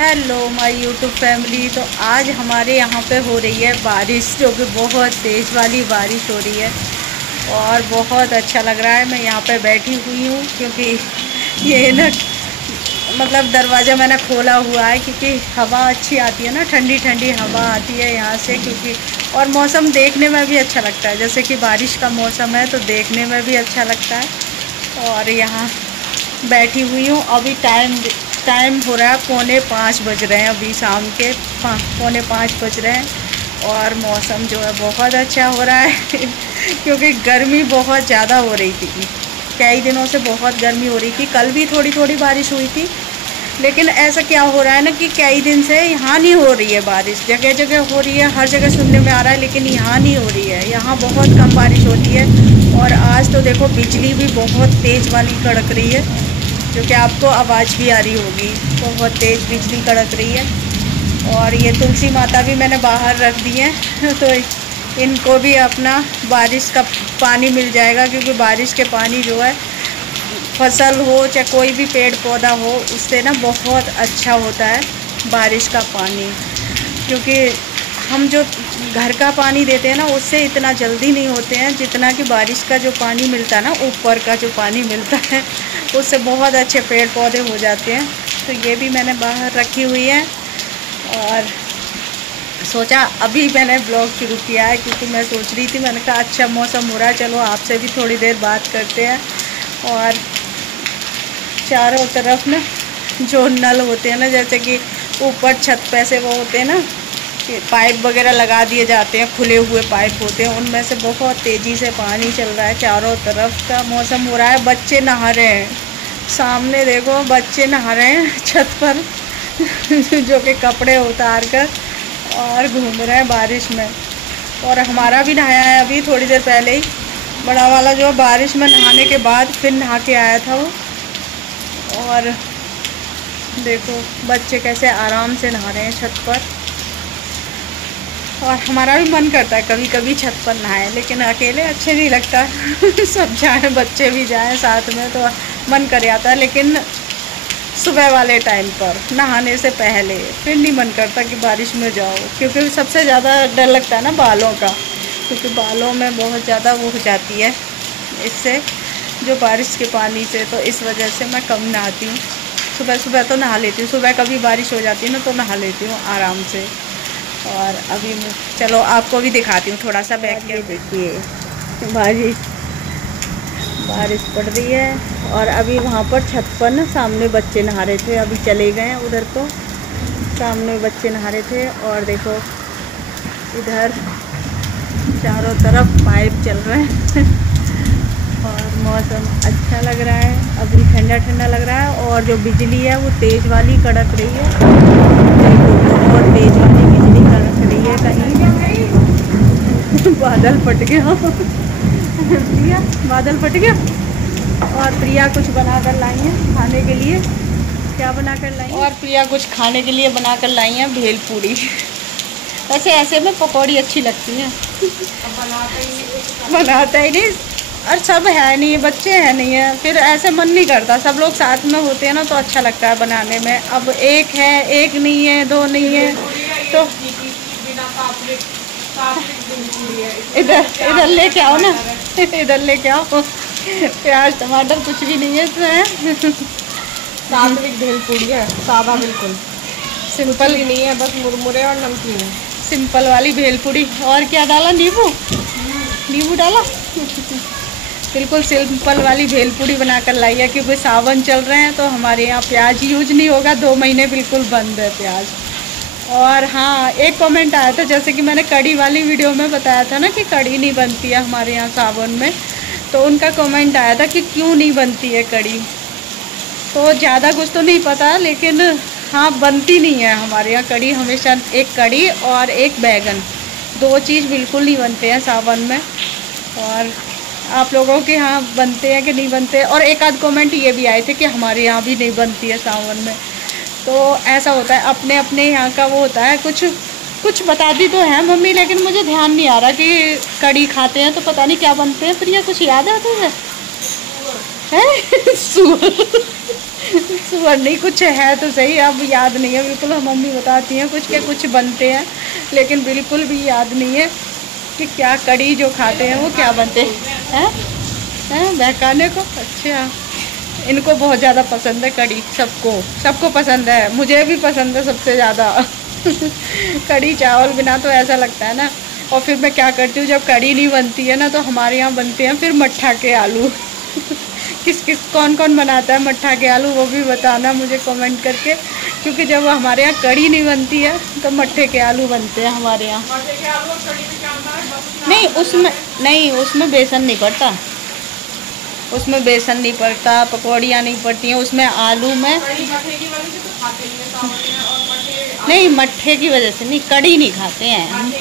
Hello my YouTube family. तो आज हमारे यहाँ पे हो रही है बारिश, जो कि बहुत तेज़ वाली बारिश हो रही है और बहुत अच्छा लग रहा है। मैं यहाँ पे बैठी हुई हूँ क्योंकि ये ना मतलब दरवाज़ा मैंने खोला हुआ है क्योंकि हवा अच्छी आती है ना, ठंडी ठंडी हवा आती है यहाँ से। क्योंकि और मौसम देखने में भी अच्छा लगता है, जैसे कि बारिश का मौसम है तो देखने में भी अच्छा लगता है। और यहाँ बैठी हुई हूँ। अभी टाइम हो रहा है 4:45 बज रहे हैं, अभी शाम के 4:45 बज रहे हैं और मौसम जो है बहुत अच्छा हो रहा है क्योंकि गर्मी बहुत ज़्यादा हो रही थी। कई दिनों से बहुत गर्मी हो रही थी। कल भी थोड़ी थोड़ी बारिश हुई थी, लेकिन ऐसा क्या हो रहा है ना कि कई दिन से यहाँ नहीं हो रही है बारिश। जगह जगह हो रही है, हर जगह सुनने में आ रहा है, लेकिन यहाँ नहीं हो रही है। यहाँ बहुत कम बारिश होती है। और आज तो देखो बिजली भी बहुत तेज़ वाली कड़क रही है, जो कि आपको आवाज़ भी आ रही होगी। बहुत तेज़ बिजली कड़क रही है। और ये तुलसी माता भी मैंने बाहर रख दी है तो इनको भी अपना बारिश का पानी मिल जाएगा, क्योंकि बारिश के पानी जो है फसल हो चाहे कोई भी पेड़ पौधा हो, उससे ना बहुत अच्छा होता है बारिश का पानी। क्योंकि हम जो घर का पानी देते हैं ना, उससे इतना जल्दी नहीं होते हैं जितना कि बारिश का जो पानी मिलता है ना, ऊपर का जो पानी मिलता है, उससे बहुत अच्छे पेड़ पौधे हो जाते हैं। तो ये भी मैंने बाहर रखी हुई है और सोचा अभी मैंने ब्लॉग शुरू किया है, क्योंकि मैं सोच रही थी, मैंने कहा अच्छा मौसम हो रहा है, चलो आपसे भी थोड़ी देर बात करते हैं। और चारों तरफ ना जो नल होते हैं ना, जैसे कि ऊपर छत पे से वो होते हैं ना, पाइप वगैरह लगा दिए जाते हैं, खुले हुए पाइप होते हैं, उनमें से बहुत तेज़ी से पानी चल रहा है। चारों तरफ का मौसम हो रहा है। बच्चे नहा रहे हैं, सामने देखो बच्चे नहा रहे हैं छत पर जो कि कपड़े उतार कर और घूम रहे हैं बारिश में। और हमारा भी नहाया है अभी थोड़ी देर पहले ही। बड़ा वाला जो बारिश में नहाने के बाद फिर नहा के आया था वो। और देखो बच्चे कैसे आराम से नहा रहे हैं छत पर। और हमारा भी मन करता है कभी कभी छत पर नहाए, लेकिन अकेले अच्छे नहीं लगता सब जाएं, बच्चे भी जाएं साथ में तो मन कर आता है। लेकिन सुबह वाले टाइम पर नहाने से पहले फिर नहीं मन करता कि बारिश में जाओ, क्योंकि सबसे ज़्यादा डर लगता है ना बालों का, क्योंकि बालों में बहुत ज़्यादा वो हो जाती है इससे, जो बारिश के पानी से। तो इस वजह से मैं कम नहाती हूँ। सुबह सुबह तो नहा लेती हूँ, सुबह कभी बारिश हो जाती है ना तो नहा लेती हूँ आराम से। और अभी मैं चलो आपको भी दिखाती हूँ थोड़ा सा बैठ के। देखिए बारिश पड़ रही है और अभी वहाँ पर छत पर ना सामने बच्चे नहा रहे थे, अभी चले गए हैं उधर। तो सामने बच्चे नहा रहे थे और देखो इधर चारों तरफ पाइप चल रहे हैं और मौसम अच्छा लग रहा है, अभी ठंडा ठंडा लग रहा है। और जो बिजली है वो तेज़ वाली कड़क रही है, बहुत तेज़ वाली बिजली कड़क रही है। कहीं बादल फट गया प्रिया, बादल फट गया। और प्रिया कुछ बना कर लाई है खाने के लिए। क्या बना कर लाई? और प्रिया कुछ खाने के लिए बना कर लाई हैं भेलपूरी। वैसे ऐसे में पकौड़ी अच्छी लगती हैं बनाता ही नहीं, और सब है नहीं, बच्चे हैं नहीं है, फिर ऐसे मन नहीं करता। सब लोग साथ में होते हैं ना तो अच्छा लगता है बनाने में। अब एक है, एक नहीं है, दो नहीं है, तो इधर लेके आओ ना इधर लेके आओ। प्याज टमाटर कुछ भी नहीं है इसमें सात्विक भेलपूरी है, सादा बिल्कुल सिंपल ही नहीं है, बस मुरमुरे और नमकीन है। सिंपल वाली भेलपूरी। और क्या डाला? नींबू डाला बिल्कुल सिंपल वाली भेलपूरी बनाकर लाई है, क्योंकि सावन चल रहे हैं तो हमारे यहाँ प्याज यूज नहीं होगा, 2 महीने बिल्कुल बंद है प्याज। और हाँ, एक कमेंट आया था, जैसे कि मैंने कढ़ी वाली वीडियो में बताया था ना कि कढ़ी नहीं बनती है हमारे यहाँ सावन में, तो उनका कमेंट आया था कि क्यों नहीं बनती है कढ़ी। तो ज़्यादा कुछ तो नहीं पता, लेकिन हाँ बनती नहीं है हमारे यहाँ कढ़ी। हमेशा एक कढ़ी और एक बैगन, 2 चीज़ बिल्कुल नहीं बनते हैं सावन में। और आप लोगों के यहाँ बनते हैं कि नहीं बनते? और एक आध कमेंट ये भी आए थे कि हमारे यहाँ भी नहीं बनती है सावन में। तो ऐसा होता है, अपने अपने यहाँ का वो होता है। कुछ बताती तो है मम्मी, लेकिन मुझे ध्यान नहीं आ रहा कि कढ़ी खाते हैं तो पता नहीं क्या बनते हैं। प्रिया कुछ याद है तुझे? है सुअर सुबह नहीं, कुछ है तो सही, अब याद नहीं है बिल्कुल। हम मम्मी बताती हैं कुछ के कुछ बनते हैं, लेकिन बिल्कुल भी याद नहीं है कि क्या कड़ी जो खाते हैं वो क्या बनते हैं। हैं बहकाने को। अच्छा, इनको बहुत ज़्यादा पसंद है कड़ी, सबको पसंद है, मुझे भी पसंद है सबसे ज़्यादा। कड़ी चावल बिना तो ऐसा लगता है ना। और फिर मैं क्या करती हूँ, जब कड़ी नहीं बनती है ना तो हमारे यहाँ बनते हैं फिर मट्ठा के आलू। कौन कौन बनाता है मट्ठा के आलू, वो भी बताना मुझे कमेंट करके, क्योंकि जब हमारे यहाँ कड़ी नहीं बनती है तो मट्ठे के आलू बनते हैं हमारे यहाँ। नहीं, उसमें बेसन नहीं पड़ता, उसमें बेसन नहीं पड़ता, पकौड़ियाँ नहीं पड़ती हैं उसमें। आलू में नहीं, मट्ठे की वजह से नहीं, कड़ी नहीं खाते हैं।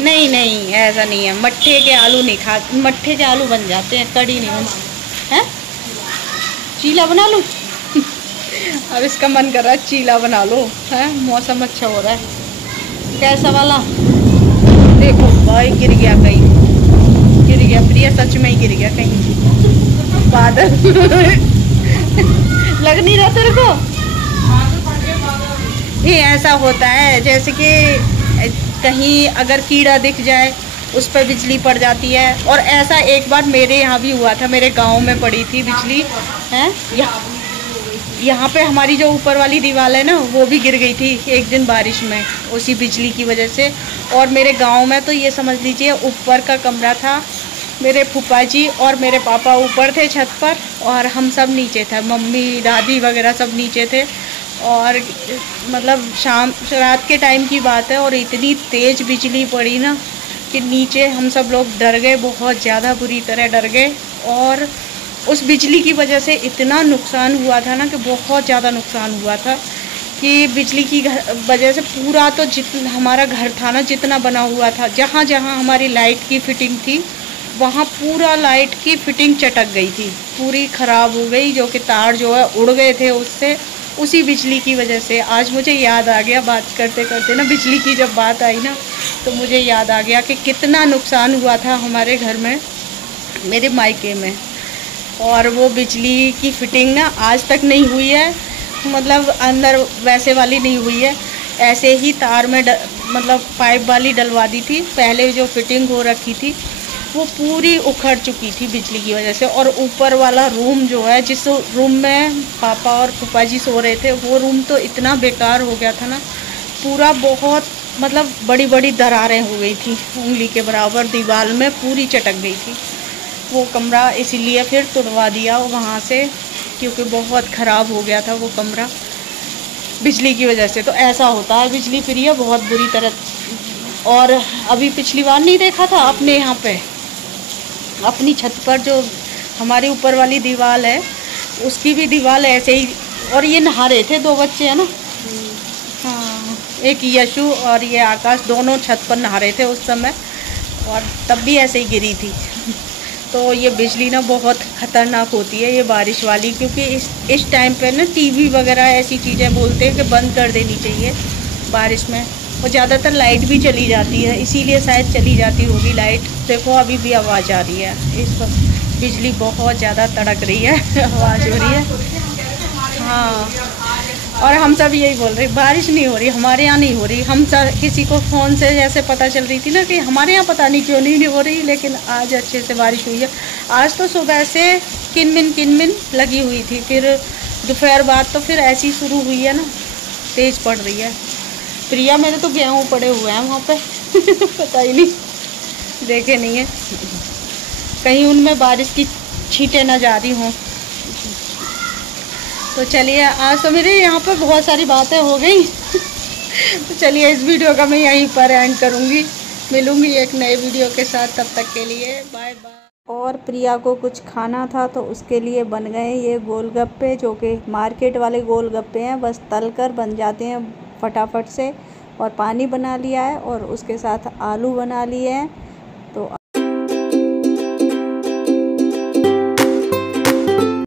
नहीं ऐसा नहीं है, मट्ठे के आलू नहीं खाते, मट्ठे के आलू बन जाते हैं, कड़ी नहीं बनती है। चीला बना लूँ? अब इसका मन कर रहा है चीला बना लो, है मौसम अच्छा हो रहा है। कैसा वाला देखो भाई, गिर गया कहीं, गिर गया प्रिया, सच में ही गिर गया कहीं बादल। लग नहीं रहा तेरे को? ये ऐसा होता है जैसे कि कहीं अगर कीड़ा दिख जाए उस पर बिजली पड़ जाती है। और ऐसा एक बार मेरे यहाँ भी हुआ था, मेरे गांव में पड़ी थी बिजली, है यहाँ पे हमारी जो ऊपर वाली दीवार है ना वो भी गिर गई थी एक दिन बारिश में, उसी बिजली की वजह से। और मेरे गांव में तो ये समझ लीजिए ऊपर का कमरा था, मेरे फूफा जी और मेरे पापा ऊपर थे छत पर और हम सब नीचे थे, मम्मी दादी वगैरह सब नीचे थे। और मतलब रात के टाइम की बात है और इतनी तेज़ बिजली पड़ी ना कि नीचे हम सब लोग डर गए, बहुत ज़्यादा बुरी तरह डर गए। और उस बिजली की वजह से इतना नुकसान हुआ था ना कि बहुत ज़्यादा नुकसान हुआ था कि बिजली की वजह से पूरा तो जितना हमारा घर था ना, जितना बना हुआ था, जहाँ जहाँ हमारी लाइट की फिटिंग थी वहाँ पूरा लाइट की फिटिंग चटक गई थी, पूरी ख़राब हो गई, जो कि तार जो है उड़ गए थे उससे, उसी बिजली की वजह से। आज मुझे याद आ गया बात करते करते ना, बिजली की जब बात आई ना तो मुझे याद आ गया कि कितना नुकसान हुआ था हमारे घर में, मेरे मायके में। और वो बिजली की फिटिंग ना आज तक नहीं हुई है, मतलब अंदर वैसे वाली नहीं हुई है, ऐसे ही तार में मतलब पाइप वाली डलवा दी थी। पहले जो फिटिंग हो रखी थी वो पूरी उखड़ चुकी थी बिजली की वजह से। और ऊपर वाला रूम जो है, जिस रूम में पापा और फूफा जी सो रहे थे, वो रूम तो इतना बेकार हो गया था ना, पूरा बहुत मतलब बड़ी बड़ी दरारें हो गई थी, उंगली के बराबर दीवार में पूरी चटक गई थी वो कमरा। इसीलिए फिर तुड़वा दिया वहाँ से, क्योंकि बहुत ख़राब हो गया था वो कमरा बिजली की वजह से। तो ऐसा होता है, बिजली फ्री है बहुत बुरी तरह। और अभी पिछली बार नहीं देखा था अपने यहाँ पे, अपनी छत पर जो हमारी ऊपर वाली दीवार है उसकी भी दीवार ऐसे ही, और ये नहा रहे थे, 2 बच्चे हैं ना, हाँ, एक यशु और ये आकाश, दोनों छत पर नहा रहे थे उस समय, और तब भी ऐसे ही गिरी थी। तो ये बिजली ना बहुत ख़तरनाक होती है ये बारिश वाली, क्योंकि इस टाइम पे ना टीवी वगैरह ऐसी चीज़ें बोलते हैं कि बंद कर देनी चाहिए बारिश में। और ज़्यादातर लाइट भी चली जाती है, इसीलिए शायद चली जाती होगी लाइट। देखो अभी भी आवाज़ आ रही है, इस वक्त बिजली बहुत ज़्यादा तड़क रही है, आवाज़ हो रही है। हाँ, और हम सब यही बोल रहे, बारिश नहीं हो रही हमारे यहाँ, नहीं हो रही। हम सब किसी को फ़ोन से जैसे पता चल रही थी ना कि हमारे यहाँ पता नहीं क्यों नहीं हो रही, लेकिन आज अच्छे से बारिश हुई है। आज तो सुबह से किनमिन लगी हुई थी, फिर दोपहर बाद तो फिर ऐसी शुरू हुई है ना, तेज़ पड़ रही है। प्रिया मेरे तो गेहूँ पड़े हुए हैं वहाँ पे पता ही नहीं, देखे नहीं है, कहीं उनमें बारिश की छींटें ना जा रही हों। तो चलिए, आज तो मेरे यहाँ पर बहुत सारी बातें हो गई। तो चलिए इस वीडियो का मैं यहीं पर एंड करूँगी, मिलूँगी एक नए वीडियो के साथ, तब तक के लिए बाय बाय। और प्रिया को कुछ खाना था तो उसके लिए बन गए ये गोलगप्पे, जो कि मार्केट वाले गोलगप्पे हैं, बस तल कर बन जाते हैं फटाफट से। और पानी बना लिया है और उसके साथ आलू बना लिए हैं। तो